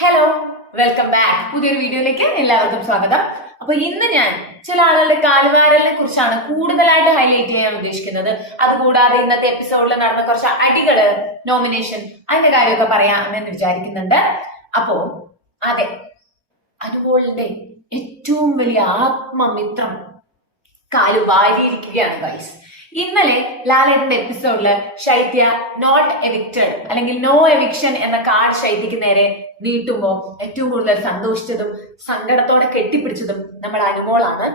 Hello welcome back പുതിയൊരു വീഡിയോയിലേക്ക് എല്ലാവർക്കും സ്വാഗതം. അപ്പൊ ഇന്ന് ഞാൻ ചില ആളുകളുടെ കാൽവാരലിനെ കുറിച്ചാണ് കൂടുതലായിട്ട് ഹൈലൈറ്റ് ചെയ്യാൻ ഉദ്ദേശിക്കുന്നത്. അതുകൂടാതെ ഇന്നത്തെ എപ്പിസോഡിൽ നടന്ന കുറച്ച് അടികൾ നോമിനേഷൻ അതിന്റെ കാര്യമൊക്കെ പറയാമെന്ന് വിചാരിക്കുന്നുണ്ട്. അപ്പോ അതെ അതുപോലെ ഏറ്റവും വലിയ ആത്മമിത്രം കാൽ വാരിയിരിക്കുകയാണ് ഗൈസ്. ഇന്നലെ ലാലേട്ടന്റെ എപ്പിസോഡിൽ ശൈത്യ നോട്ട് എവിക്റ്റഡ് അല്ലെങ്കിൽ നോ എവിക്ഷൻ എന്ന കാർഡ് ശൈത്യക്ക് നേരെ നീട്ടുമ്പോൾ ഏറ്റവും കൂടുതൽ സന്തോഷിച്ചതും സങ്കടത്തോടെ കെട്ടിപ്പിടിച്ചതും നമ്മുടെ അനുമോളാണ്.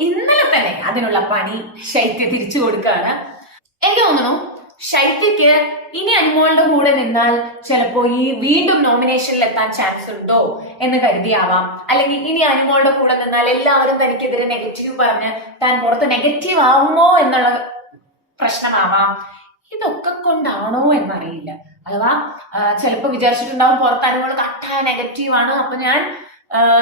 ഇന്നലെ തന്നെ അതിനുള്ള പണി ശൈത്യ തിരിച്ചു കൊടുക്കുകയാണ്. എനിക്ക് തോന്നുന്നു ശൈത്യക്ക് ഇനി അനുമോളുടെ കൂടെ നിന്നാൽ ചിലപ്പോ ഈ വീണ്ടും നോമിനേഷനിൽ എത്താൻ ചാൻസ് ഉണ്ടോ എന്ന് കരുതിയാവാം. അല്ലെങ്കിൽ ഇനി അനുമോളുടെ കൂടെ നിന്നാൽ എല്ലാവരും തനിക്കെതിരെ നെഗറ്റീവ് പറഞ്ഞ് താൻ പുറത്ത് നെഗറ്റീവ് ആവുമോ എന്നുള്ള പ്രശ്നമാവാം. ഇതൊക്കെ കൊണ്ടാണോ എന്നറിയില്ല. അഥവാ ചിലപ്പോൾ വിചാരിച്ചിട്ടുണ്ടാവും പുറത്ത് അനുമോൾ കട്ടായ നെഗറ്റീവ് ആണ്. അപ്പൊ ഞാൻ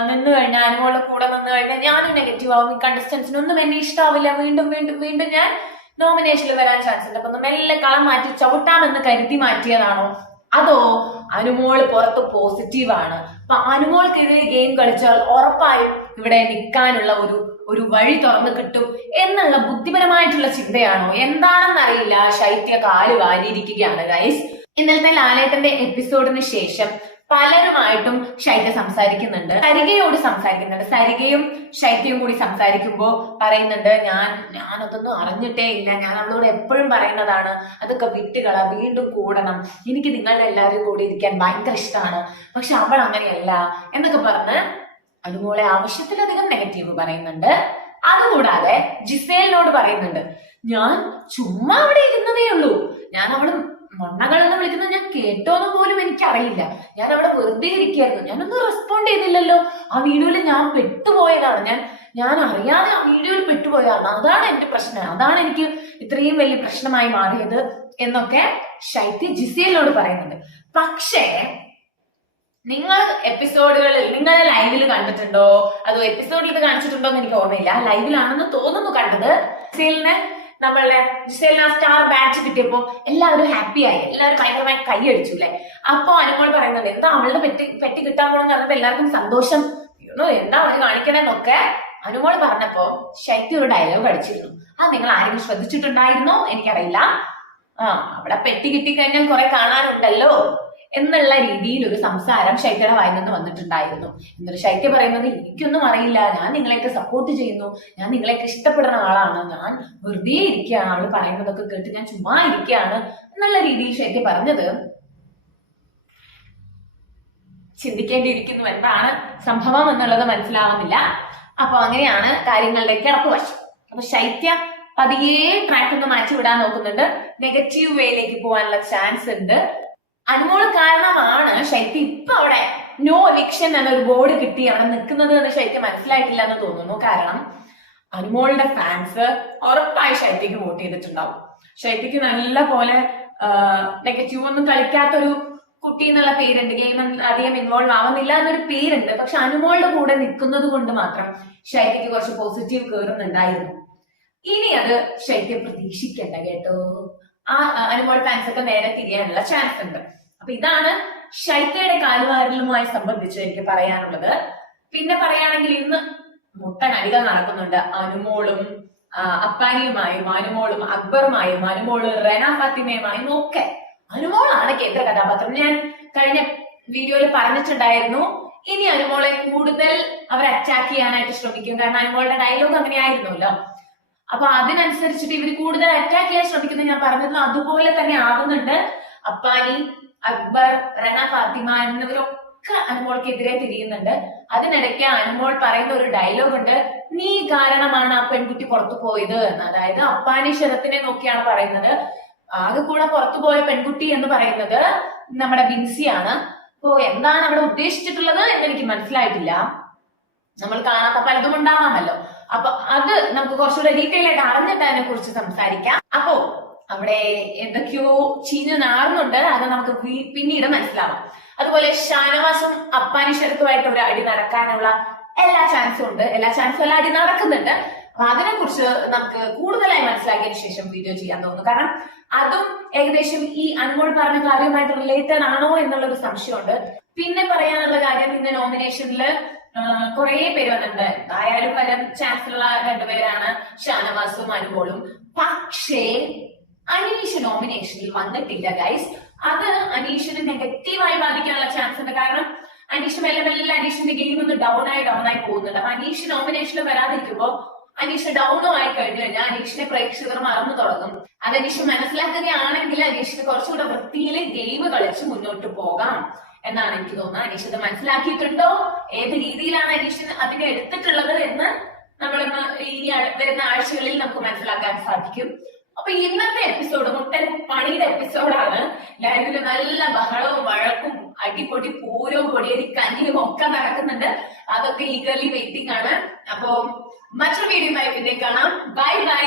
നിന്ന് കഴിഞ്ഞാൽ അനുമോളുടെ കൂടെ നിന്ന് കഴിഞ്ഞാൽ ഞാനും നെഗറ്റീവ് ആവും. ഈ കണ്ടസ്റ്റൻസിനൊന്നും എന്നെ ഇഷ്ടാവില്ല. വീണ്ടും വീണ്ടും വീണ്ടും ഞാൻ നോമിനേഷനിൽ വരാൻ ചാൻസ് ഉണ്ട്. അപ്പൊ മെല്ലെ കളം മാറ്റി ചവിട്ടാമെന്ന് കരുതി മാറ്റിയതാണോ? അതോ അനുമോൾ പുറത്ത് പോസിറ്റീവ് ആണ്? അപ്പൊ അനുമോൾക്കെതിരെ ഗെയിം കളിച്ചാൽ ഉറപ്പായും ഇവിടെ നിൽക്കാനുള്ള ഒരു ഒരു വഴി തുറന്നു കിട്ടും എന്നുള്ള ബുദ്ധിപരമായിട്ടുള്ള ചിന്തയാണോ? എന്താണെന്നറിയില്ല. ശൈത്യ കാൽ വാരിയിരിക്കുകയാണ് ഗൈസ് ഇന്നലത്തെ ലാലേട്ടന്റെ എപ്പിസോഡിന് ശേഷം പലരുമായിട്ടും ശൈത്യ സംസാരിക്കുന്നുണ്ട്. സരികയോട് സംസാരിക്കുന്നുണ്ട്. സരികയും ശൈത്യവും കൂടി സംസാരിക്കുമ്പോൾ പറയുന്നുണ്ട് ഞാൻ ഞാനതൊന്നും അറിഞ്ഞിട്ടേ ഇല്ല. ഞാൻ അവളോട് എപ്പോഴും പറയുന്നതാണ് അതൊക്കെ വിട്ടുകള വീണ്ടും കൂടണം. എനിക്ക് നിങ്ങളുടെ എല്ലാവരും കൂടി ഇരിക്കാൻ ഭയങ്കര ഇഷ്ടമാണ് പക്ഷെ അവൾ അങ്ങനെയല്ല. എന്നൊക്കെ പറഞ്ഞ് അതുപോലെ ആവശ്യത്തിലധികം നെഗറ്റീവ് പറയുന്നുണ്ട്. അതുകൂടാതെ ജിസേലിനോട് പറയുന്നുണ്ട് ഞാൻ ചുമ്മാ അവിടെ ഇരുന്നതേ ഉള്ളൂ. ഞാൻ അവൾ മൊണ്ണകളെന്ന് വിളിക്കുന്നത് ഞാൻ കേട്ടോന്ന് പോലും എനിക്കറിയില്ല. ഞാൻ അവിടെ വെറുതെ ഇരിക്കുകയായിരുന്നു. ഞാനൊന്നും റെസ്പോണ്ട് ചെയ്തില്ലല്ലോ. ആ വീഡിയോയിൽ ഞാൻ പെട്ടുപോയതാണ്. ഞാൻ ഞാൻ അറിയാതെ ആ വീഡിയോയിൽ പെട്ടുപോയതാണ്. അതാണ് എന്റെ പ്രശ്നം. അതാണ് എനിക്ക് ഇത്രയും വലിയ പ്രശ്നമായി മാറിയത് എന്നൊക്കെ ശൈത്യ ജിസേലിനോട് പറയുന്നുണ്ട്. പക്ഷേ നിങ്ങൾ എപ്പിസോഡുകളിൽ നിങ്ങൾ ലൈവിൽ കണ്ടിട്ടുണ്ടോ? അതോ എപ്പിസോഡിൽ ഇത് കാണിച്ചിട്ടുണ്ടോ എന്ന് എനിക്ക് ഓർമ്മയില്ല. ലൈവിലാണെന്ന് തോന്നുന്നു കണ്ടത് ജിസേലിന് നമ്മളുടെ ജിസേലിന് സ്റ്റാർ ബാച്ച് കിട്ടിയപ്പോ എല്ലാവരും ഹാപ്പി ആയി. എല്ലാവരും ഭയങ്കരമായി കൈയടിച്ചു അല്ലെ അപ്പൊ അനുമോൾ പറയുന്നുണ്ട് എന്താ അവളുടെ പെട്ടി പെട്ടി കിട്ടാൻ പോണെന്ന് പറഞ്ഞപ്പോ എല്ലാവർക്കും സന്തോഷം. എന്താ അവർ കാണിക്കണെന്നൊക്കെ? അനുമോൾ പറഞ്ഞപ്പോ ശൈത്യ ഒരു ഡയലോഗ് അടിച്ചിരുന്നു. അത് നിങ്ങൾ ആരെങ്കിലും ശ്രദ്ധിച്ചിട്ടുണ്ടായിരുന്നോ? എനിക്കറിയില്ല. ആ അവിടെ പെട്ടി കിട്ടിക്കഴിഞ്ഞാൽ കുറെ കാണാനുണ്ടല്ലോ. എന്നുള്ള രീതിയിൽ ഒരു സംസാരം ശൈത്യയുടെ വായിൽ നിന്ന് വന്നിട്ടുണ്ടായിരുന്നു. എന്നിട്ട് ശൈത്യ പറയുന്നത് എനിക്കൊന്നും അറിയില്ല. ഞാൻ നിങ്ങളെയൊക്കെ സപ്പോർട്ട് ചെയ്യുന്നു. ഞാൻ നിങ്ങളെയൊക്കെ ഇഷ്ടപ്പെടുന്ന ആളാണ്. ഞാൻ വെറുതെ ഇരിക്കുകയാണ്. അവൾ പറയുന്നതൊക്കെ കേട്ട് ഞാൻ ചുമ്മാ ഇരിക്കുകയാണ് എന്നുള്ള രീതിയിൽ ശൈത്യ പറഞ്ഞത്. ചിന്തിക്കേണ്ടിയിരിക്കുന്നു. എന്താണ് സംഭവം എന്നുള്ളത് മനസ്സിലാവുന്നില്ല. അപ്പൊ അങ്ങനെയാണ് കാര്യങ്ങളുടെ കിടപ്പ് വശം. അപ്പൊ ശൈത്യ പതിയെ ട്രാക്ക് ഒന്ന് മാറ്റി വിടാൻ നോക്കുന്നുണ്ട്. നെഗറ്റീവ് വേയിലേക്ക് പോകാനുള്ള ചാൻസ് ഉണ്ട്. അനുമോൾ കാരണമാണ് ശൈത്യ ഇപ്പൊ അവിടെ നോ എവിക്ഷൻ എന്നൊരു ബോർഡ് കിട്ടി. അവിടെ നിൽക്കുന്നത് എന്ന് ശൈത്യ മനസ്സിലായിട്ടില്ല എന്ന് തോന്നുന്നു. കാരണം അനുമോളുടെ ഫാൻസ് ഉറപ്പായി ശൈത്യക്ക് വോട്ട് ചെയ്തിട്ടുണ്ടാവും. ശൈത്യക്ക് നല്ല പോലെ നെഗറ്റീവ് ഒന്നും കളിക്കാത്തൊരു കുട്ടി എന്നുള്ള പേരുണ്ട്. ഗെയിം അധികം ഇൻവോൾവ് ആവുന്നില്ല എന്നൊരു പേരുണ്ട്. പക്ഷെ അനുമോളുടെ കൂടെ നിൽക്കുന്നത് കൊണ്ട് മാത്രം ശൈത്യക്ക് കുറച്ച് പോസിറ്റീവ് കയറുന്നുണ്ടായിരുന്നു ഇനി അത് ശൈത്യം പ്രതീക്ഷിക്കണ്ട കേട്ടോ. ആ അനുമോൾ ഫാൻസ് ഒക്കെ നേരെ തിരിയാനുള്ള ചാൻസ് ഉണ്ട്. അപ്പൊ ഇതാണ് ശൈത്യയുടെ കാലുവാരലുമായി സംബന്ധിച്ച് എനിക്ക് പറയാനുള്ളത്. പിന്നെ പറയുകയാണെങ്കിൽ ഇന്ന് മുട്ടൻ അടികൾ നടക്കുന്നുണ്ട്. അനുമോളും അപ്പാനിയുമായും അനുമോളും അക്ബറുമായും അനുമോൾ റെന ഫാത്തിമയുമായും ഒക്കെ. അനുമോളാണ് കേന്ദ്ര കഥാപാത്രം. ഞാൻ കഴിഞ്ഞ വീഡിയോയിൽ പറഞ്ഞിട്ടുണ്ടായിരുന്നു ഇനി അനുമോളെ കൂടുതൽ അവർ അറ്റാക്ക് ചെയ്യാനായിട്ട് ശ്രമിക്കും. കാരണം അനുമോളുടെ ഡയലോഗ് അങ്ങനെയായിരുന്നല്ലോ. അപ്പൊ അതിനനുസരിച്ചിട്ട് ഇവർ കൂടുതൽ അറ്റാക്ക് ചെയ്യാൻ ശ്രമിക്കുന്നത് ഞാൻ പറഞ്ഞത് അതുപോലെ തന്നെ ആകുന്നുണ്ട് അപ്പാനി അക്ബർ റണ ഫാത്തിമ എന്നിവരൊക്കെ അനുമോൾക്കെതിരെ തിരിയുന്നുണ്ട്. അതിനിടയ്ക്ക് അനുമോൾ പറയുന്ന ഒരു ഡയലോഗ് ഉണ്ട്. നീ കാരണമാണ് ആ പെൺകുട്ടി പുറത്തു പോയത് എന്ന്. അതായത് അപ്പാനി ശരത്തിനെ നോക്കിയാണ് പറയുന്നത്. ആകെ കൂടെ പുറത്തു പോയ പെൺകുട്ടി എന്ന് പറയുന്നത് നമ്മുടെ ബിൻസിയാണ്. അപ്പോ എന്താണ് അവിടെ ഉദ്ദേശിച്ചിട്ടുള്ളത് എന്ന് എനിക്ക് മനസ്സിലായിട്ടില്ല. നമ്മൾ കാണാത്ത പലതും ഉണ്ടാവാമല്ലോ. അപ്പൊ അത് നമുക്ക് കുറച്ചുകൂടെ ഡീറ്റെയിൽ ആയിട്ട് അറിഞ്ഞിട്ട് അതിനെ കുറിച്ച് സംസാരിക്കാം. അപ്പോ അവിടെ എന്തൊക്കെയോ ചീഞ്ഞു നാറുന്നുണ്ട്. അത് നമുക്ക് പിന്നീട് മനസ്സിലാവാം. അതുപോലെ ഷാനവാസും അപ്പാനിഷരത്തുമായിട്ട് ഒരു അടി നടക്കാനുള്ള എല്ലാ ചാൻസും ഉണ്ട്. എല്ലാ ചാൻസും എല്ലാ അടി നടക്കുന്നുണ്ട്. അപ്പൊ അതിനെ കുറിച്ച് നമുക്ക് കൂടുതലായി മനസ്സിലാക്കിയതിനു ശേഷം വീഡിയോ ചെയ്യാൻ തോന്നുന്നു. കാരണം അതും ഏകദേശം ഈ അൻമോൾ പറഞ്ഞ കാര്യവുമായിട്ട് റിലേറ്റഡ് ആണോ എന്നുള്ളൊരു സംശയമുണ്ട്. പിന്നെ പറയാനുള്ള കാര്യം ഇന്ന് നോമിനേഷനിൽ കുറെ പേര് വന്നിട്ടുണ്ട്. ആയാലും പല ചാൻസലുള്ള രണ്ടുപേരാണ് ഷാനവാസും അനുമോളും. പക്ഷേ അനീഷ് നോമിനേഷനിൽ വന്നിട്ടില്ല ഗൈസ് അത് അനീഷിന് നെഗറ്റീവായി ബാധിക്കാനുള്ള ചാൻസ് ഉണ്ട്. കാരണം അനീഷ് മെല്ലെ മെല്ലെ അനീഷിന്റെ ഗെയിം ഒന്ന് ഡൗൺ ആയി ഡൗൺ ആയി പോകുന്നുണ്ട്. അപ്പൊ അനീഷ് നോമിനേഷനിൽ വരാതിരിക്കുമ്പോ അനീഷ് ഡൗണും ആയി കഴിഞ്ഞു കഴിഞ്ഞാൽ അനീഷിനെ പ്രേക്ഷകർ മറന്നു തുടങ്ങും. അത് അനീഷ് മനസ്സിലാക്കുകയാണെങ്കിൽ അനീഷിന് കുറച്ചുകൂടെ വൃത്തിയിൽ ഗെയിം കളിച്ച് മുന്നോട്ട് പോകാം. എന്നാണ് എനിക്ക് തോന്നുന്നത്. അനീഷ് ഇത് മനസ്സിലാക്കിയിട്ടുണ്ടോ? ഏത് രീതിയിലാണ് അനീഷൻ അതിനെ എടുത്തിട്ടുള്ളത് എന്ന് നമ്മൾ ഈ വരുന്ന ആഴ്ചകളിൽ നമുക്ക് മനസ്സിലാക്കാൻ സാധിക്കും. അപ്പൊ ഇന്നത്തെ എപ്പിസോഡ് മുട്ടൻ പണിയുടെ എപ്പിസോഡാണ് ലൈവിൽ നല്ല ബഹളവും വഴക്കും അടിപൊടി പൂരവും പൊടിയരി കഞ്ഞിയും ഒക്കെ നടക്കുന്നുണ്ട്. അതൊക്കെ ഈഗർലി വെയിറ്റിംഗ് ആണ്. അപ്പോ മറ്റൊരു വീഡിയോ പിന്നെ കാണാം. Bye bye